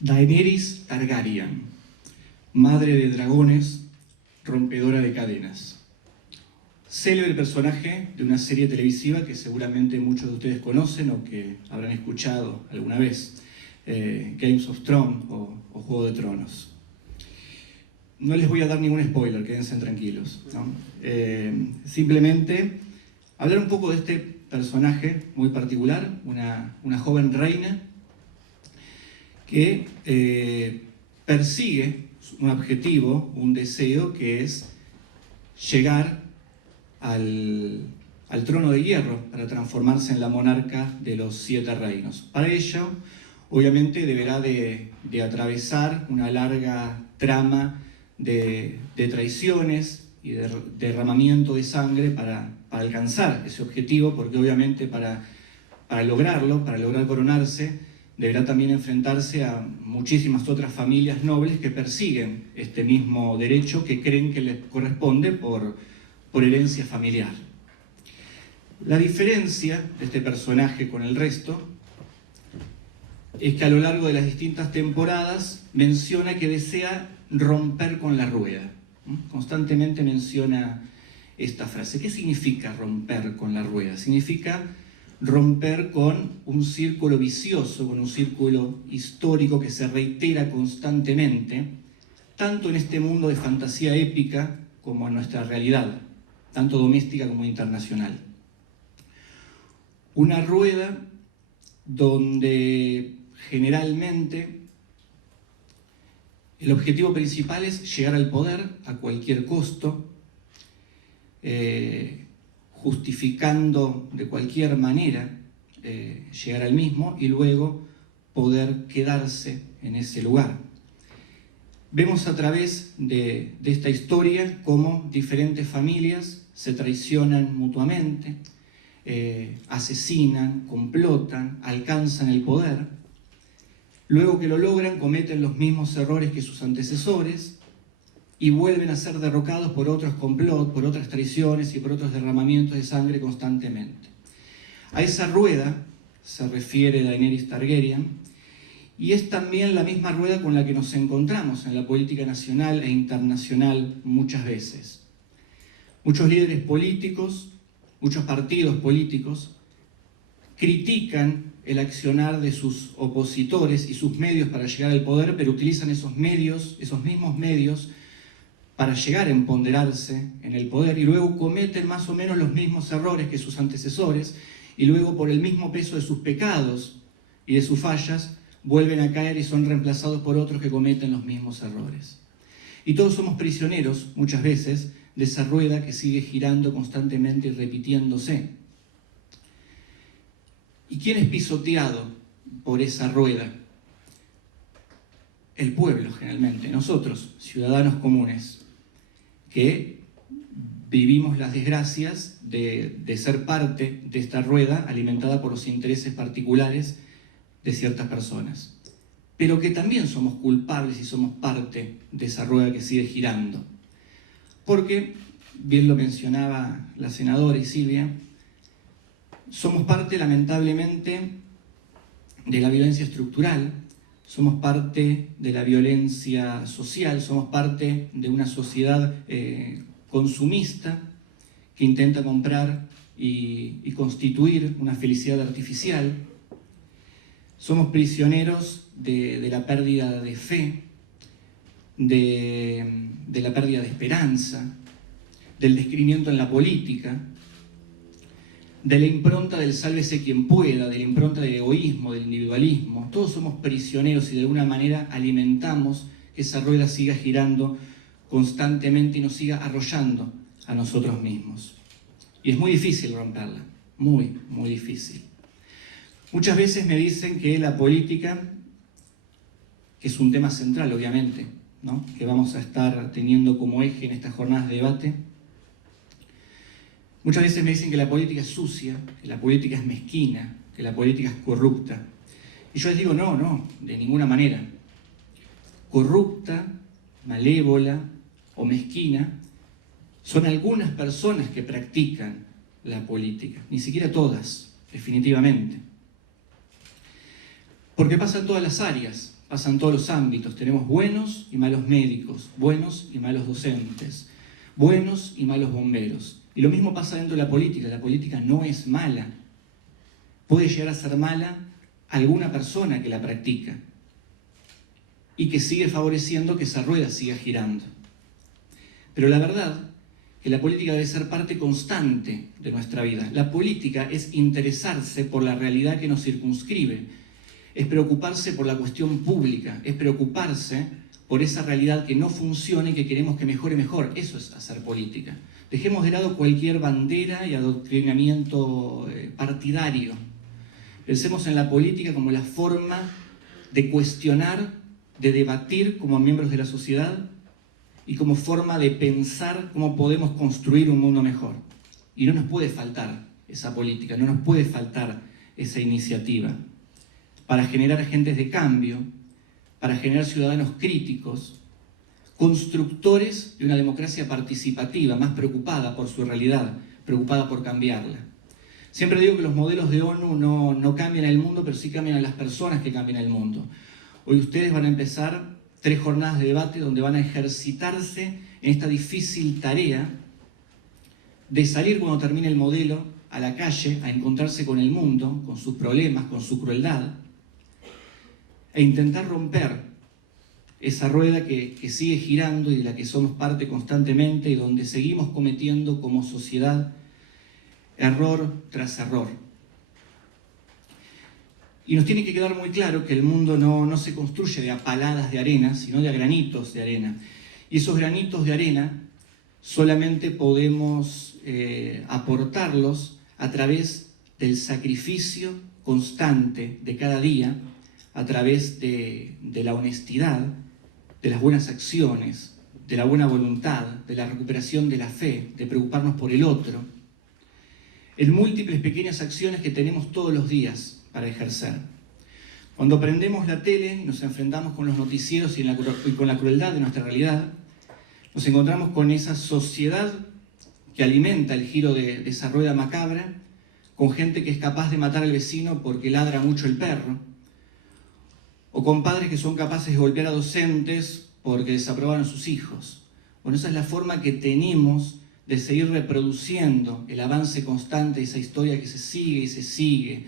Daenerys Targaryen, madre de dragones, rompedora de cadenas. Célebre personaje de una serie televisiva que seguramente muchos de ustedes conocen o que habrán escuchado alguna vez, Games of Thrones o Juego de Tronos. No les voy a dar ningún spoiler, quédense tranquilos, ¿no? Simplemente hablar un poco de este personaje muy particular, una joven reina que persigue un objetivo, un deseo, que es llegar al trono de hierro para transformarse en la monarca de los 7 reinos. Para ello, obviamente, deberá de atravesar una larga trama de traiciones y de derramamiento de sangre para alcanzar ese objetivo, porque obviamente para lograrlo, para lograr coronarse, deberá también enfrentarse a muchísimas otras familias nobles que persiguen este mismo derecho, que creen que les corresponde por herencia familiar. La diferencia de este personaje con el resto es que a lo largo de las distintas temporadas menciona que desea romper con la rueda. Constantemente menciona esta frase. ¿Qué significa romper con la rueda? Significa romper con un círculo vicioso, con un círculo histórico que se reitera constantemente, tanto en este mundo de fantasía épica como en nuestra realidad, tanto doméstica como internacional. Una rueda donde generalmente el objetivo principal es llegar al poder a cualquier costo, justificando de cualquier manera llegar al mismo y luego poder quedarse en ese lugar. Vemos a través de esta historia cómo diferentes familias se traicionan mutuamente, asesinan, complotan, alcanzan el poder. Luego que lo logran, cometen los mismos errores que sus antecesores y vuelven a ser derrocados por otros complots, por otras traiciones y por otros derramamientos de sangre constantemente. A esa rueda se refiere Daenerys Targaryen, y es también la misma rueda con la que nos encontramos en la política nacional e internacional muchas veces. Muchos líderes políticos, muchos partidos políticos, critican el accionar de sus opositores y sus medios para llegar al poder, pero utilizan esos mismos medios, para llegar a empoderarse en el poder, y luego cometen más o menos los mismos errores que sus antecesores, y luego por el mismo peso de sus pecados y de sus fallas, vuelven a caer y son reemplazados por otros que cometen los mismos errores. Y todos somos prisioneros, muchas veces, de esa rueda que sigue girando constantemente y repitiéndose. ¿Y quién es pisoteado por esa rueda? El pueblo, generalmente, nosotros, ciudadanos comunes, que vivimos las desgracias de ser parte de esta rueda alimentada por los intereses particulares de ciertas personas, pero que también somos culpables y somos parte de esa rueda que sigue girando. Porque, bien lo mencionaba la senadora y Silvia, somos parte, lamentablemente, de la violencia estructural, somos parte de la violencia social, somos parte de una sociedad consumista que intenta comprar y constituir una felicidad artificial. Somos prisioneros de la pérdida de fe, de la pérdida de esperanza, del descreimiento en la política, de la impronta del sálvese quien pueda, de la impronta del egoísmo, del individualismo. Todos somos prisioneros y de alguna manera alimentamos que esa rueda siga girando constantemente y nos siga arrollando a nosotros mismos. Y es muy difícil romperla, muy, muy difícil. Muchas veces me dicen que la política, que es un tema central obviamente, ¿no?, que vamos a estar teniendo como eje en estas jornadas de debate, muchas veces me dicen que la política es sucia, que la política es mezquina, que la política es corrupta. Y yo les digo, no, de ninguna manera. Corrupta, malévola o mezquina son algunas personas que practican la política, ni siquiera todas, definitivamente. Porque pasa en todas las áreas, pasa en todos los ámbitos. Tenemos buenos y malos médicos, buenos y malos docentes, buenos y malos bomberos. Y lo mismo pasa dentro de la política. La política no es mala. Puede llegar a ser mala alguna persona que la practica y que sigue favoreciendo que esa rueda siga girando. Pero la verdad es que la política debe ser parte constante de nuestra vida. La política es interesarse por la realidad que nos circunscribe, es preocuparse por la cuestión pública, es preocuparse por esa realidad que no funciona y que queremos que mejore mejor. Eso es hacer política. Dejemos de lado cualquier bandera y adoctrinamiento partidario. Pensemos en la política como la forma de cuestionar, de debatir como miembros de la sociedad y como forma de pensar cómo podemos construir un mundo mejor. Y no nos puede faltar esa política, no nos puede faltar esa iniciativa para generar agentes de cambio, para generar ciudadanos críticos, constructores de una democracia participativa, más preocupada por su realidad, preocupada por cambiarla. Siempre digo que los modelos de ONU no cambian el mundo, pero sí cambian a las personas que cambian el mundo. Hoy ustedes van a empezar 3 jornadas de debate donde van a ejercitarse en esta difícil tarea de salir cuando termine el modelo a la calle, a encontrarse con el mundo, con sus problemas, con su crueldad, e intentar romper esa rueda que sigue girando y de la que somos parte constantemente y donde seguimos cometiendo como sociedad error tras error. Y nos tiene que quedar muy claro que el mundo no se construye de a paladas de arena, sino de a granitos de arena. Y esos granitos de arena solamente podemos aportarlos a través del sacrificio constante de cada día, a través de la honestidad, de las buenas acciones, de la buena voluntad, de la recuperación de la fe, de preocuparnos por el otro, en múltiples pequeñas acciones que tenemos todos los días para ejercer. Cuando prendemos la tele y nos enfrentamos con los noticieros y con la crueldad de nuestra realidad, nos encontramos con esa sociedad que alimenta el giro de esa rueda macabra, con gente que es capaz de matar al vecino porque ladra mucho el perro, o con padres que son capaces de golpear a docentes porque desaprobaron a sus hijos. Bueno, esa es la forma que tenemos de seguir reproduciendo el avance constante de esa historia que se sigue y se sigue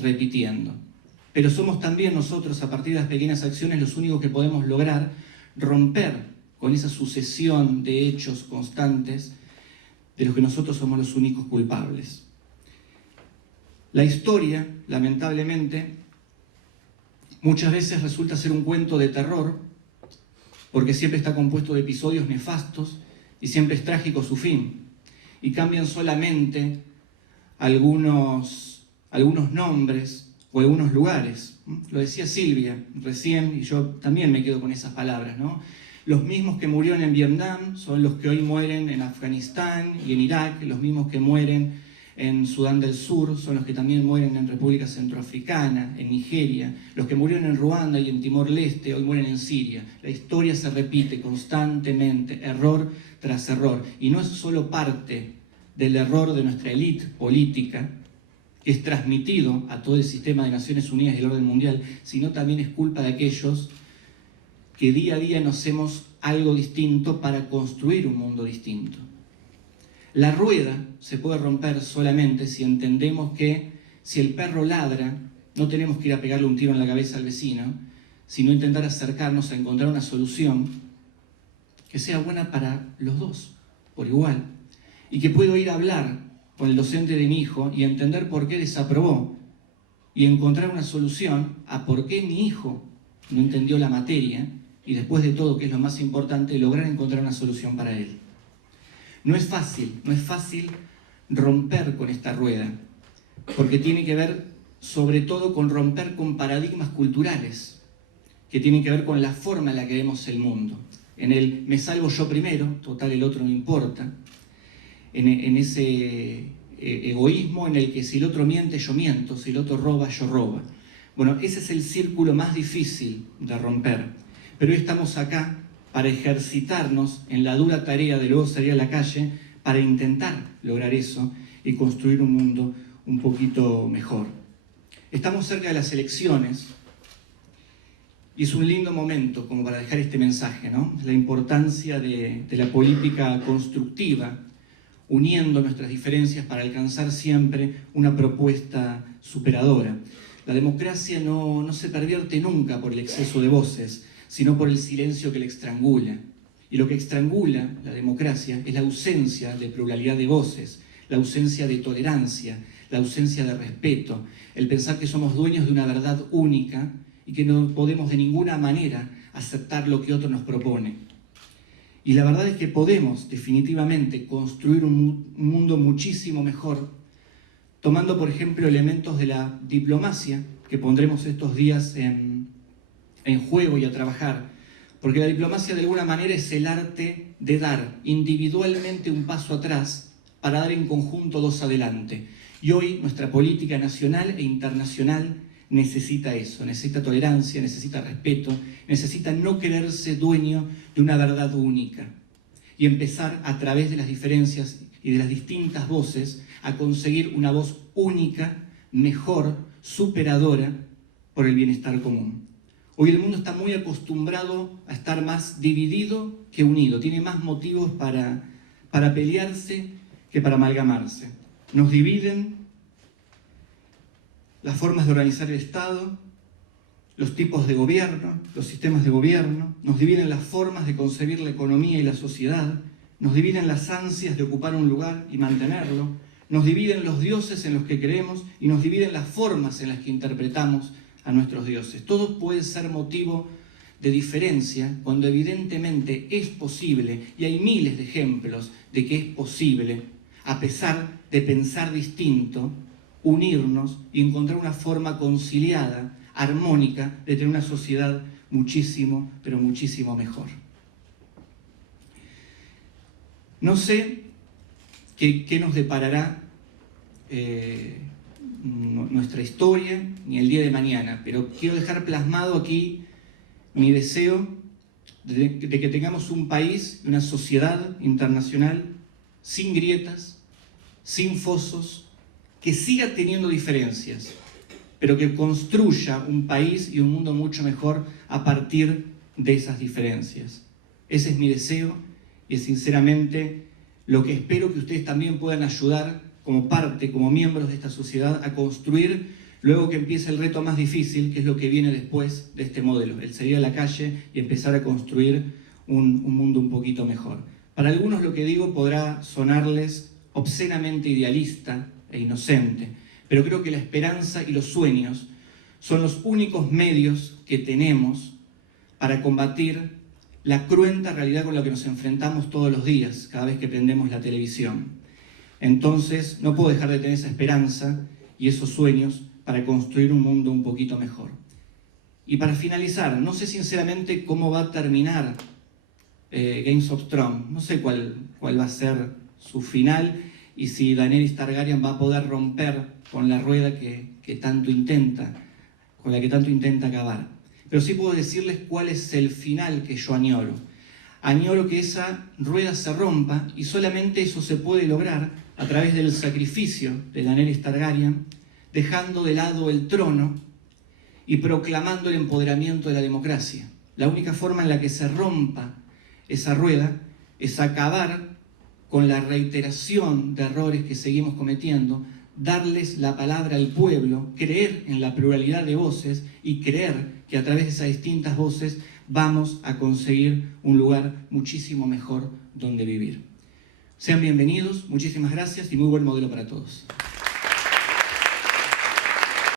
repitiendo. Pero somos también nosotros, a partir de las pequeñas acciones, los únicos que podemos lograr romper con esa sucesión de hechos constantes de los que nosotros somos los únicos culpables. La historia, lamentablemente, muchas veces resulta ser un cuento de terror, porque siempre está compuesto de episodios nefastos y siempre es trágico su fin. Y cambian solamente algunos nombres o algunos lugares. Lo decía Silvia recién, y yo también me quedo con esas palabras, ¿no? Los mismos que murieron en Vietnam son los que hoy mueren en Afganistán y en Irak, los mismos que mueren en Sudán del Sur son los que también mueren en República Centroafricana, en Nigeria, los que murieron en Ruanda y en Timor-Leste hoy mueren en Siria. La historia se repite constantemente, error tras error, y no es solo parte del error de nuestra élite política, que es transmitido a todo el sistema de Naciones Unidas y el orden mundial, sino también es culpa de aquellos que día a día no hacemos algo distinto para construir un mundo distinto. La rueda se puede romper solamente si entendemos que si el perro ladra, no tenemos que ir a pegarle un tiro en la cabeza al vecino, sino intentar acercarnos a encontrar una solución que sea buena para los dos, por igual, y que puedo ir a hablar con el docente de mi hijo y entender por qué desaprobó y encontrar una solución a por qué mi hijo no entendió la materia y después de todo, que es lo más importante, lograr encontrar una solución para él. No es fácil romper con esta rueda, porque tiene que ver sobre todo con romper con paradigmas culturales, que tienen que ver con la forma en la que vemos el mundo. En el me salvo yo primero, total el otro no importa, en ese egoísmo en el que si el otro miente, yo miento, si el otro roba, yo robo. Bueno, ese es el círculo más difícil de romper, pero hoy estamos acá para ejercitarnos en la dura tarea de luego salir a la calle para intentar lograr eso y construir un mundo un poquito mejor. Estamos cerca de las elecciones Y es un lindo momento como para dejar este mensaje, ¿no? La importancia de la política constructiva, uniendo nuestras diferencias para alcanzar siempre una propuesta superadora. La democracia no se pervierte nunca por el exceso de voces, sino por el silencio que la estrangula. Y lo que estrangula la democracia es la ausencia de pluralidad de voces, la ausencia de tolerancia, la ausencia de respeto, el pensar que somos dueños de una verdad única y que no podemos de ninguna manera aceptar lo que otro nos propone. Y la verdad es que podemos definitivamente construir un mundo muchísimo mejor, tomando por ejemplo elementos de la diplomacia, que pondremos estos días en juego y a trabajar, porque la diplomacia de alguna manera es el arte de dar individualmente un paso atrás para dar en conjunto dos adelante. Y hoy nuestra política nacional e internacional necesita eso, necesita tolerancia, necesita respeto, necesita no creerse dueño de una verdad única y empezar a través de las diferencias y de las distintas voces a conseguir una voz única, mejor, superadora por el bienestar común. Hoy el mundo está muy acostumbrado a estar más dividido que unido, tiene más motivos para pelearse que para amalgamarse. Nos dividen las formas de organizar el Estado, los tipos de gobierno, los sistemas de gobierno, nos dividen las formas de concebir la economía y la sociedad, nos dividen las ansias de ocupar un lugar y mantenerlo, nos dividen los dioses en los que creemos y nos dividen las formas en las que interpretamos a nuestros dioses. Todo puede ser motivo de diferencia cuando evidentemente es posible, y hay miles de ejemplos de que es posible, a pesar de pensar distinto, unirnos y encontrar una forma conciliada, armónica, de tener una sociedad muchísimo, pero muchísimo mejor. No sé qué nos deparará nuestra historia ni el día de mañana, pero quiero dejar plasmado aquí mi deseo de que tengamos un país y una sociedad internacional sin grietas, sin fosos, que siga teniendo diferencias, pero que construya un país y un mundo mucho mejor a partir de esas diferencias. Ese es mi deseo y es sinceramente lo que espero que ustedes también puedan ayudar como parte, como miembros de esta sociedad, a construir luego que empiece el reto más difícil, que es lo que viene después de este modelo, el salir a la calle y empezar a construir un mundo un poquito mejor. Para algunos lo que digo podrá sonarles obscenamente idealista e inocente, pero creo que la esperanza y los sueños son los únicos medios que tenemos para combatir la cruenta realidad con la que nos enfrentamos todos los días, cada vez que prendemos la televisión. Entonces, no puedo dejar de tener esa esperanza y esos sueños para construir un mundo un poquito mejor. Y para finalizar, no sé sinceramente cómo va a terminar Games of Thrones, no sé cuál va a ser su final y si Daenerys Targaryen va a poder romper con la rueda con la que tanto intenta acabar. Pero sí puedo decirles cuál es el final que yo añoro. Añoro que esa rueda se rompa y solamente eso se puede lograr a través del sacrificio de Daenerys Targaryen, dejando de lado el trono y proclamando el empoderamiento de la democracia. La única forma en la que se rompa esa rueda es acabar con la reiteración de errores que seguimos cometiendo, darles la palabra al pueblo, creer en la pluralidad de voces y creer que a través de esas distintas voces vamos a conseguir un lugar muchísimo mejor donde vivir. Sean bienvenidos, muchísimas gracias y muy buen modelo para todos.